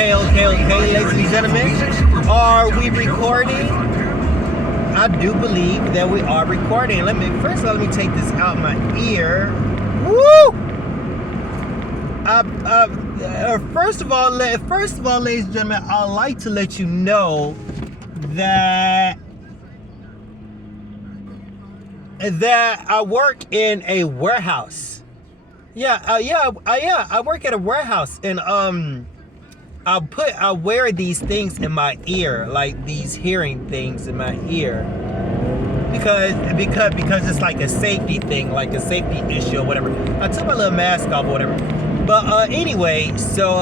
Okay, ladies and gentlemen. Are we recording? I do believe that we are recording. Let me take this out my ear. Woo! First of all, ladies and gentlemen, I'd like to let you know that I work in a warehouse. I work at a warehouse, and I wear these things in my ear, like these hearing things in my ear, because it's like a safety thing, like a safety issue or whatever. I took my little mask off or whatever. But anyway, so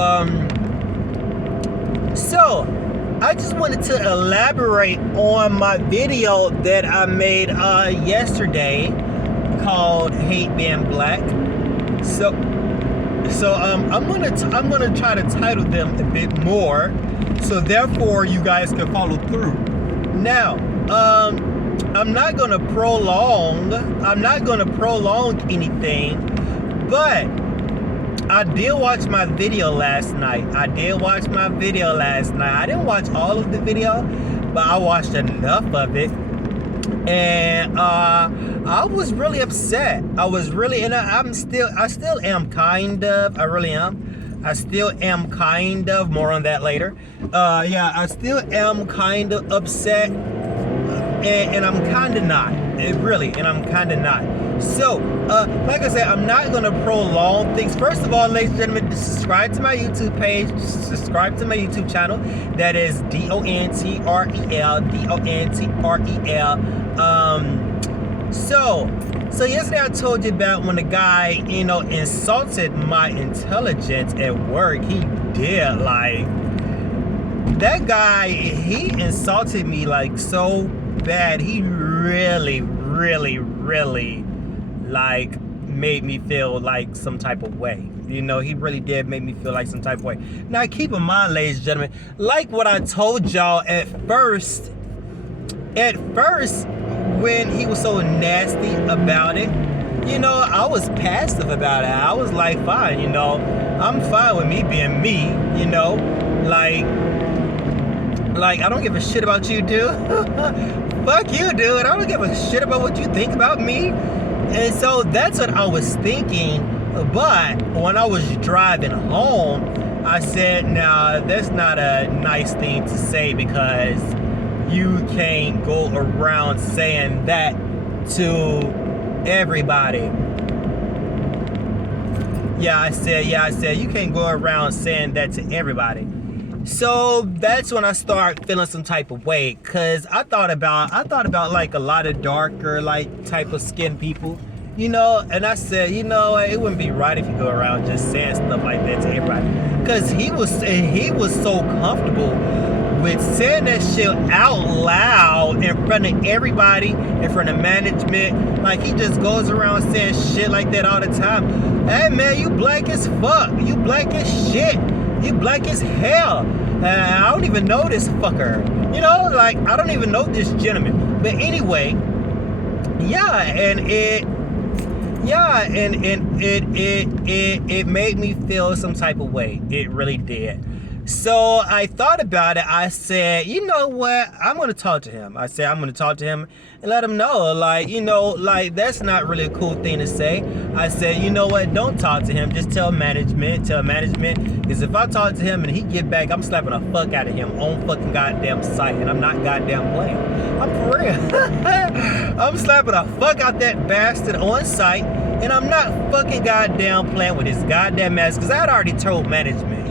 I just wanted to elaborate on my video that I made yesterday called "Hate Being Black." So I'm gonna try to title them a bit more, so therefore you guys can follow through. Now, I'm not gonna prolong anything, but I did watch my video last night. I didn't watch all of the video, but I watched enough of it. And I was really upset. I still am kind of. I really am. I still am kind of. More on that later. I still am kind of upset. And I'm kind of not. I'm kind of not. So, like I said, I'm not going to prolong things. First of all, ladies and gentlemen, subscribe to my YouTube page. Subscribe to my YouTube channel. That is Dontrel. So yesterday I told you about when the guy, insulted my intelligence at work. He did, like, that guy, he insulted me like so bad. He really, like, made me feel like some type of way. He really did make me feel like some type of way. Now, keep in mind, ladies and gentlemen, like what I told y'all at first, when he was so nasty about it, I was passive about it. I was like, fine, I'm fine with me being me, like, I don't give a shit about you, dude. Fuck you, dude. I don't give a shit about what you think about me. And so that's what I was thinking. But when I was driving home, I said, nah, that's not a nice thing to say, because you can't go around saying that to everybody. I said, you can't go around saying that to everybody. So that's when I started feeling some type of way, because I thought about like a lot of darker, like, type of skin people, and I said, it wouldn't be right if you go around just saying stuff like that to everybody, because he was so comfortable with saying that shit out loud in front of everybody, in front of management. Like, he just goes around saying shit like that all the time. Hey man, you black as fuck, you black as shit, you black as hell. I don't even know this fucker. Like, I don't even know this gentleman. But anyway, it made me feel some type of way. It really did. So I thought about it. I said, you know what? I'm going to talk to him. I said, I'm going to talk to him and let him know, like, like, that's not really a cool thing to say. I said, you know what? Don't talk to him. Just tell management. Because if I talk to him and he get back, I'm slapping the fuck out of him on fucking goddamn sight. And I'm not goddamn playing. I'm for real. I'm slapping the fuck out that bastard on sight. And I'm not fucking goddamn playing with his goddamn mask. Because I had already told management,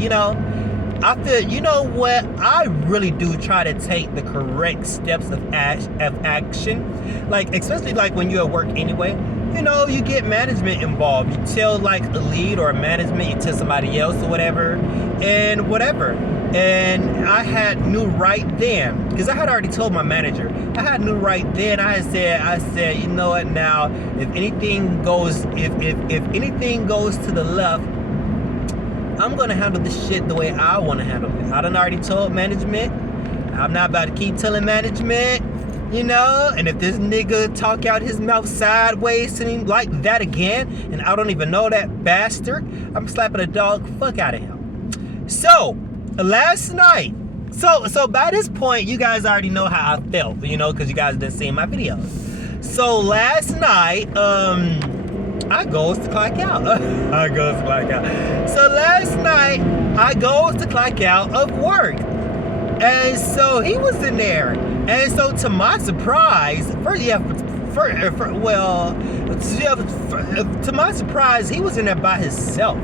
I feel, what? I really do try to take the correct steps of action. Like, especially like when you're at work anyway. You get management involved. You tell, like, a lead or a management, you tell somebody else or whatever. And I had knew right then, because I had already told my manager. I had knew right then. I said, you know what, now, if anything goes to the left, I'm going to handle this shit the way I want to handle it. I done already told management. I'm not about to keep telling management, and if this nigga talk out his mouth sideways to me like that again, and I don't even know that bastard, I'm slapping the dog fuck out of him. So, last night. So by this point, you guys already know how I felt, because you guys didn't see my videos. So last night, I goes to clock out. So last night, I goes to clock out of work. And so he was in there. And so to my surprise, to my surprise, he was in there by himself.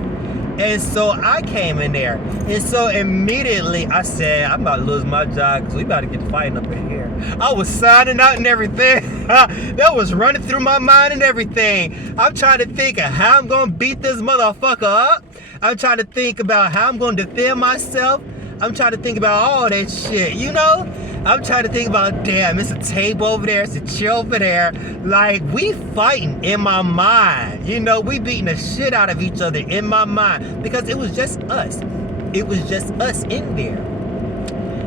And so I came in there. And so immediately I said, I'm about to lose my job because we about to get fighting up in here. I was signing out and everything. That was running through my mind and everything. I'm trying to think of how I'm going to beat this motherfucker up. I'm trying to think about how I'm going to defend myself. I'm trying to think about all that shit, I'm trying to think about, damn, it's a table over there, it's a chair over there. Like, we fighting in my mind. We beating the shit out of each other in my mind. Because it was just us. It was just us in there.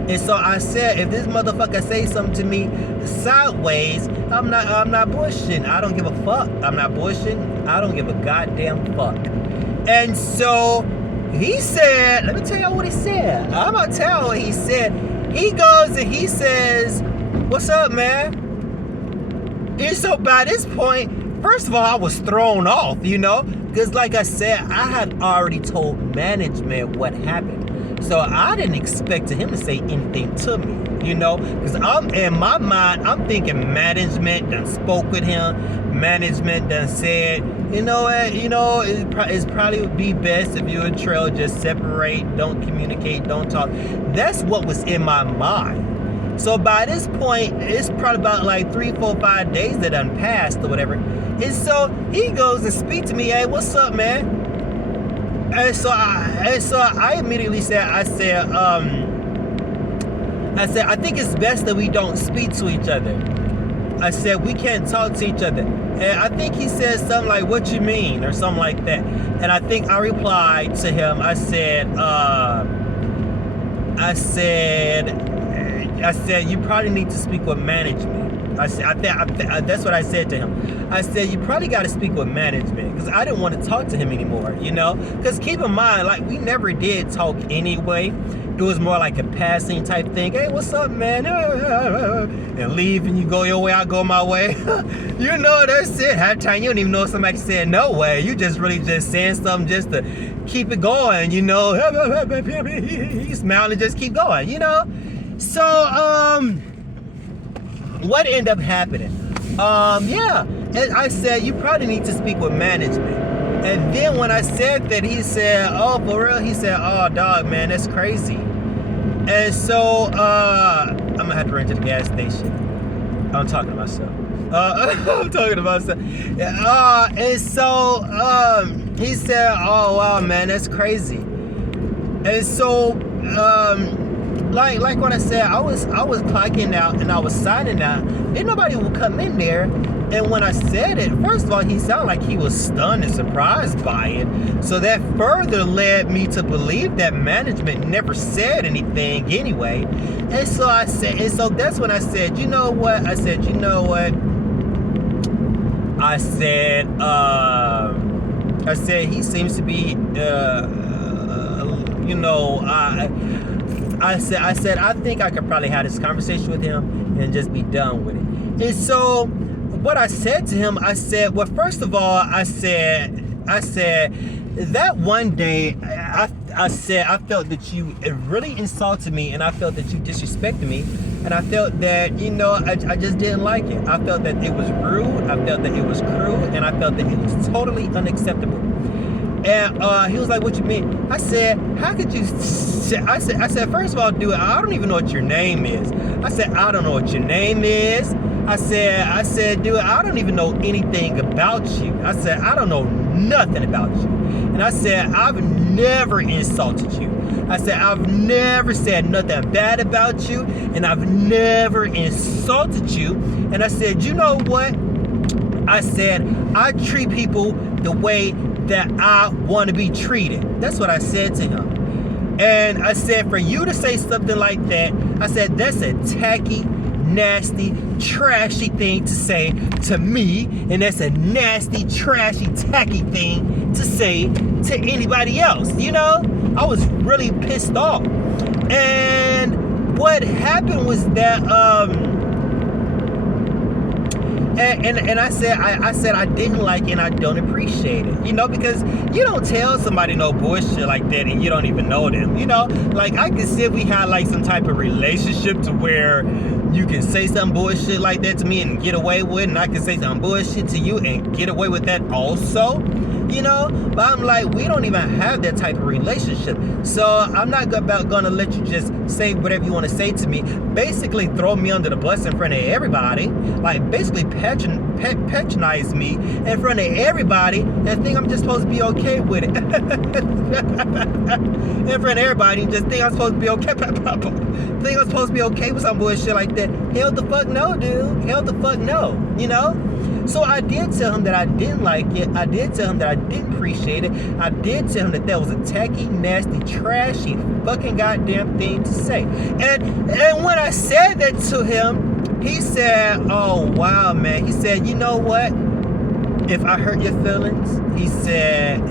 And so I said, if this motherfucker say something to me sideways, I'm not bullshitting. I don't give a fuck. I'm not bullshitting. I don't give a goddamn fuck. And so he said, let me tell y'all what he said. I'm gonna tell what he said. He goes and he says, what's up, man? And so by this point, first of all, I was thrown off, because like I said, I had already told management what happened. So I didn't expect him to say anything to me, because I'm in my mind, I'm thinking management done spoke with him. Management done said, it's probably would be best if you and Trell just separate, don't communicate, don't talk. That's what was in my mind. So by this point, it's probably about like 3, 4, 5 days that done passed or whatever. And so he goes and speaks to me, hey, what's up, man? And so I immediately said, I said, I think it's best that we don't speak to each other. I said, we can't talk to each other. And I think he said something like, what you mean? Or something like that. And I think I replied to him, I said, you probably need to speak with management. That's what I said to him. I said, you probably got to speak with management, because I didn't want to talk to him anymore, Because keep in mind, like, we never did talk anyway. It was more like a passing type thing. Hey, what's up, man? And leave, and you go your way, I go my way. That's it. Half time, you don't even know if somebody said no way. You just really just saying something just to keep it going, You smile and just keep going, So, what ended up happening? And I said, you probably need to speak with management. And then when I said that, he said, oh, for real? He said, oh, dog, man, that's crazy. And so, I'm gonna have to run to the gas station. I'm talking to myself. I'm talking to myself. And so, he said, oh, wow, man, that's crazy. And so, like what I said, I was clocking out and I was signing out. Then nobody would come in there. And when I said it, first of all, he sounded like he was stunned and surprised by it. So that further led me to believe that management never said anything anyway. And so I said, and so that's when I said, you know what? I said, he seems to be, I said, I think I could probably have this conversation with him and just be done with it. And so what I said to him, I said, well, first of all, I said, that one day, I said, I felt that you really insulted me, and I felt that you disrespected me, and I felt that, I just didn't like it. I felt that it was rude, I felt that it was cruel, and I felt that it was totally unacceptable. And he was like, what you mean? I said, how could you, I said, first of all, dude, I don't even know what your name is. I said, I don't know what your name is. I said, dude, I don't even know anything about you. I said, I don't know nothing about you. And I said, I've never insulted you. I said, I've never said nothing bad about you, and I've never insulted you. And I said, you know what? I said, I treat people the way that I want to be treated. That's what I said to him. And I said, for you to say something like that, I said, that's a tacky, nasty, trashy thing to say to me, and that's a nasty, trashy, tacky thing to say to anybody else, I was really pissed off. And what happened was that and I said I didn't like it and I don't appreciate it, you know, because you don't tell somebody no bullshit like that and you don't even know them, you know. Like, I can see if we had like some type of relationship to where you can say some bullshit like that to me and get away with it, and I can say some bullshit to you and get away with that also, you know. But I'm like, we don't even have that type of relationship, so I'm not about gonna let you just say whatever you want to say to me, basically throw me under the bus in front of everybody, like basically patronize me in front of everybody and think I'm just supposed to be okay with it. In front of everybody and just think I'm supposed to be okay. Think I'm supposed to be okay with some bullshit like that. Hell the fuck no, dude. Hell the fuck no, you know. So I did tell him that I didn't like it. I did tell him that I didn't appreciate it. I did tell him that that was a tacky, nasty, trashy, fucking goddamn thing to say. And when I said that to him, he said, "Oh wow, man." He said, "You know what? If I hurt your feelings," he said,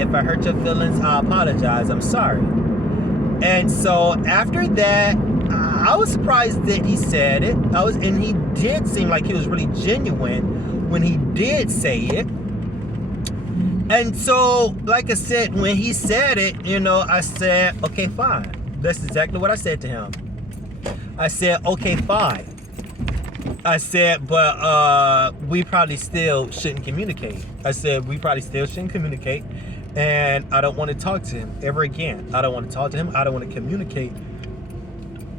"if I hurt your feelings, I apologize. I'm sorry." And so after that, I was surprised that he said it. And he did seem like he was really genuine when he did say it. And so, like I said, when he said it, you know, I said, okay, fine. That's exactly what I said to him. I said, okay, fine. I said, but we probably still shouldn't communicate. I said, we probably still shouldn't communicate. And I don't want to talk to him ever again. I don't want to talk to him. I don't want to communicate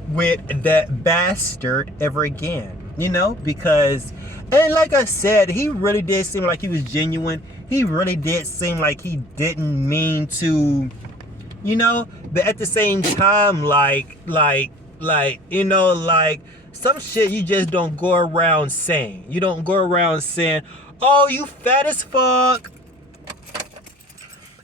with that bastard ever again. You know, because, and like I said, he really did seem like he was genuine. He really did seem like he didn't mean to, you know, but at the same time, like, you know, like, some shit you just don't go around saying. You don't go around saying, oh, you fat as fuck.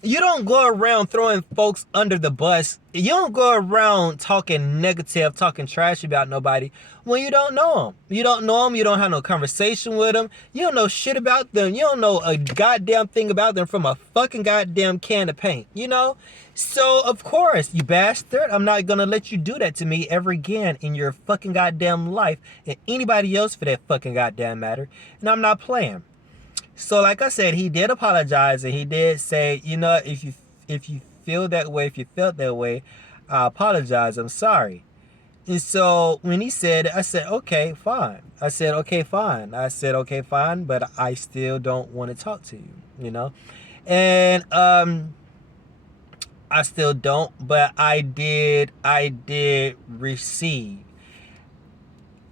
You don't go around throwing folks under the bus. You don't go around talking negative, talking trash about nobody when you don't know them. You don't know them. You don't have no conversation with them. You don't know shit about them. You don't know a goddamn thing about them from a fucking goddamn can of paint, you know? So, of course, you bastard, I'm not going to let you do that to me ever again in your fucking goddamn life, and anybody else for that fucking goddamn matter, and I'm not playing. So, like I said, he did apologize, and he did say, you know, if you feel that way, if you felt that way, I apologize. I'm sorry. And so when he said it, I said, okay, fine. I said, okay, fine. I said, okay, fine, but I still don't want to talk to you, you know? And I still don't, but I did receive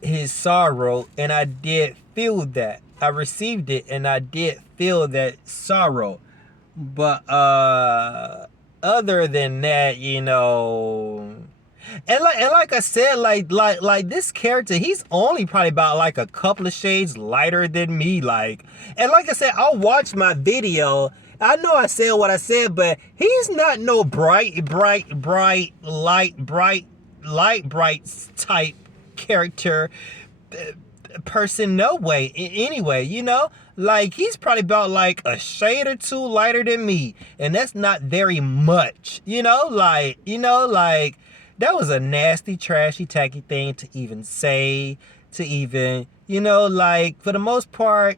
his sorrow, and I did feel that. I received it, and I did feel that sorrow. But other than that, you know, and like I said, like this character, he's only probably about like a couple of shades lighter than me. Like, and like I said, I'll watch my video. I know I said what I said, but he's not no bright type character person, no way. Anyway, you know, like, he's probably about like a shade or two lighter than me, and that's not very much, you know. Like, that was a nasty, trashy, tacky thing to even say, to even, you know, like, for the most part,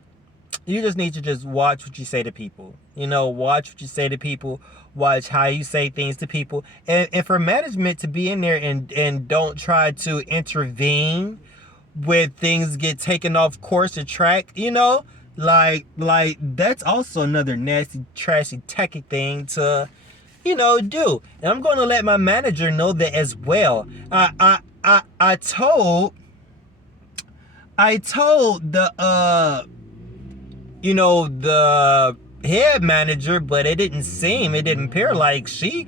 you just need to just watch what you say to people, you know. Watch what you say to people, watch how you say things to people, and for management to be in there and don't try to intervene when things get taken off course or track, you know, like that's also another nasty, trashy, tacky thing to, you know, do. And I'm going to let my manager know that as well. I told the you know, the head manager, but it didn't appear like she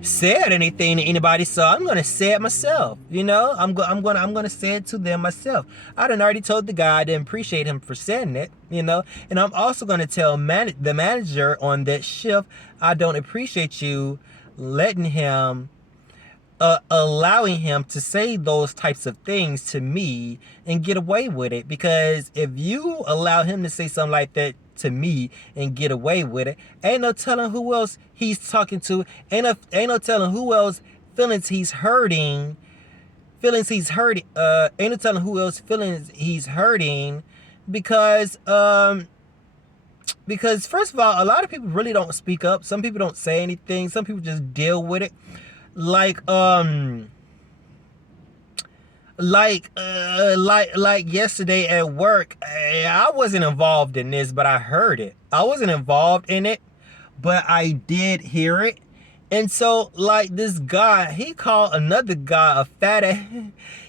said anything to anybody, so I'm gonna say it myself. You know, I'm gonna say it to them myself. I done already told the guy I didn't appreciate him for saying it, you know, and I'm also gonna tell the manager on that shift, I don't appreciate you letting him, allowing him to say those types of things to me and get away with it. Because if you allow him to say something like that to me and get away with it. Ain't no telling who else he's talking to. Ain't no telling who else feelings he's hurting. Ain't no telling who else feelings he's hurting, because first of all, a lot of people really don't speak up. Some people don't say anything. Some people just deal with it. Like yesterday at work, I wasn't involved in this, but I heard it. I wasn't involved in it, but I did hear it. And so, like, this guy, he called another guy a fat ass.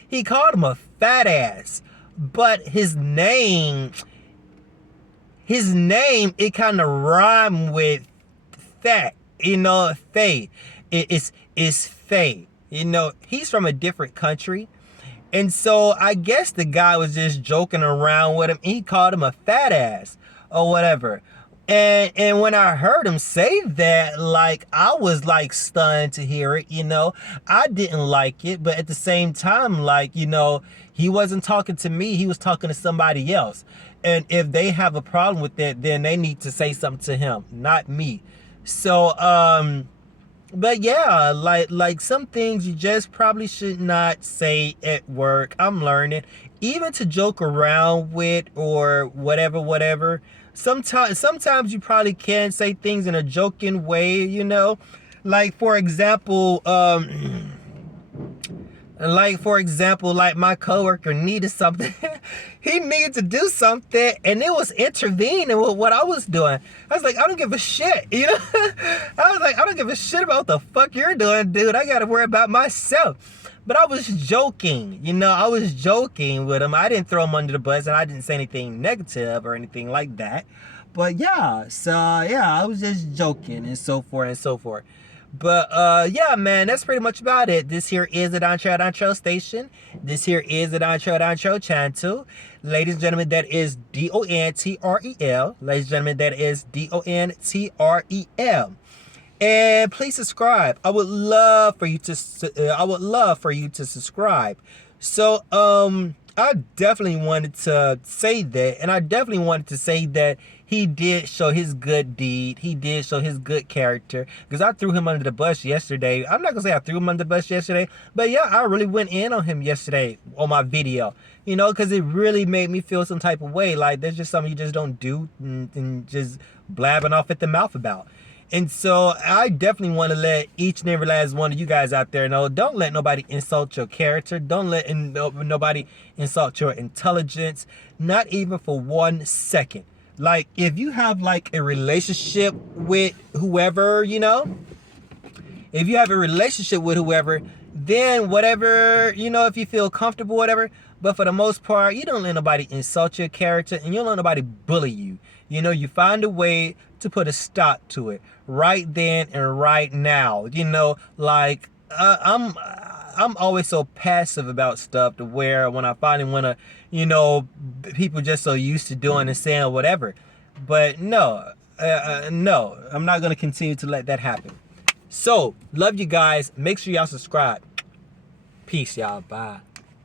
He called him a fat ass. But his name, it kind of rhymed with fat, Faye. It's Faye. He's from a different country. And so I guess the guy was just joking around with him. He called him a fat ass or whatever. And when I heard him say that, like, I was like stunned to hear it, I didn't like it, but at the same time, like, he wasn't talking to me, he was talking to somebody else. And if they have a problem with that, then they need to say something to him, not me. So, but yeah, like some things you just probably should not say at work. I'm learning, even to joke around with or whatever. Sometimes you probably can say things in a joking way, Like for example, like my coworker needed something. He needed to do something, and it was intervening with what I was doing. I was like, I don't give a shit, I was like, I don't give a shit about what the fuck you're doing, dude. I gotta worry about myself. But I was joking, I was joking with him. I didn't throw him under the bus, and I didn't say anything negative or anything like that. But yeah, so yeah, I was just joking and so forth and so forth. But yeah, man, that's pretty much about it. This here is the Dontrel station. This here is the Dontrel channel. Ladies and gentlemen, that is Dontrel. Ladies and gentlemen, that is Dontrel. And please subscribe. I would love for you to subscribe. So I definitely wanted to say that, and I definitely wanted to say that he did show his good deed. He did show his good character, because I threw him under the bus yesterday. I'm not gonna say I threw him under the bus yesterday, but yeah, I really went in on him yesterday on my video, because it really made me feel some type of way. Like, there's just something you just don't do and just blabbing off at the mouth about. And so I definitely want to let each and every last one of you guys out there know, don't let nobody insult your character. Don't let nobody insult your intelligence, not even for 1 second. Like, if you have like a relationship with whoever, if you have a relationship with whoever, then whatever, if you feel comfortable, whatever. But for the most part, you don't let nobody insult your character, and you don't let nobody bully you. You find a way to put a stop to it right then and right now. Like, I'm always so passive about stuff, to where when I finally want to, people just so used to doing and saying whatever. But no, no, I'm not going to continue to let that happen. So, love you guys. Make sure y'all subscribe. Peace, y'all. Bye.